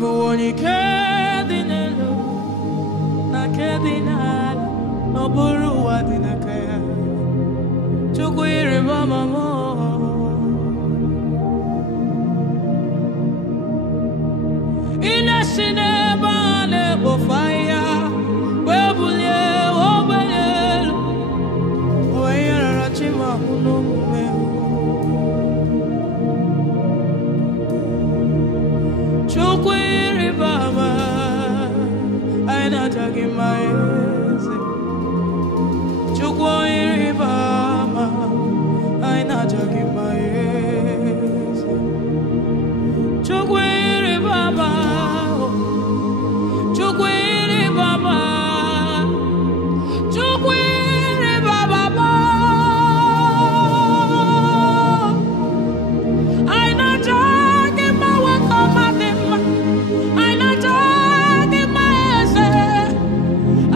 Ibuoni kedinelo na kedinala no buru wadinakaya chukwiri mama ina sineba le bofaya webulie obelelo oyera rachima unomume chukwiri baba aina tagi maeze chukwiri baba aina tagi maeze chukwiri baba chukwiri baba chukwiri baba aina tagi mawekomadima aina tagi maeze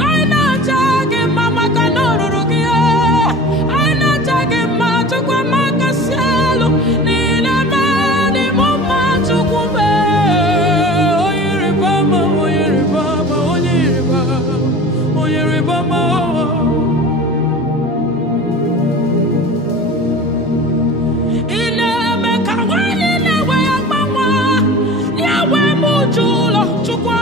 aina tagi mama kanorurugia aina tagi machukwa makasielo nile mani mama chukwube oyiri baba oyiri baba oyiri baba oyiri baba ine mekawani newe ya mama yawe mujulo chukwa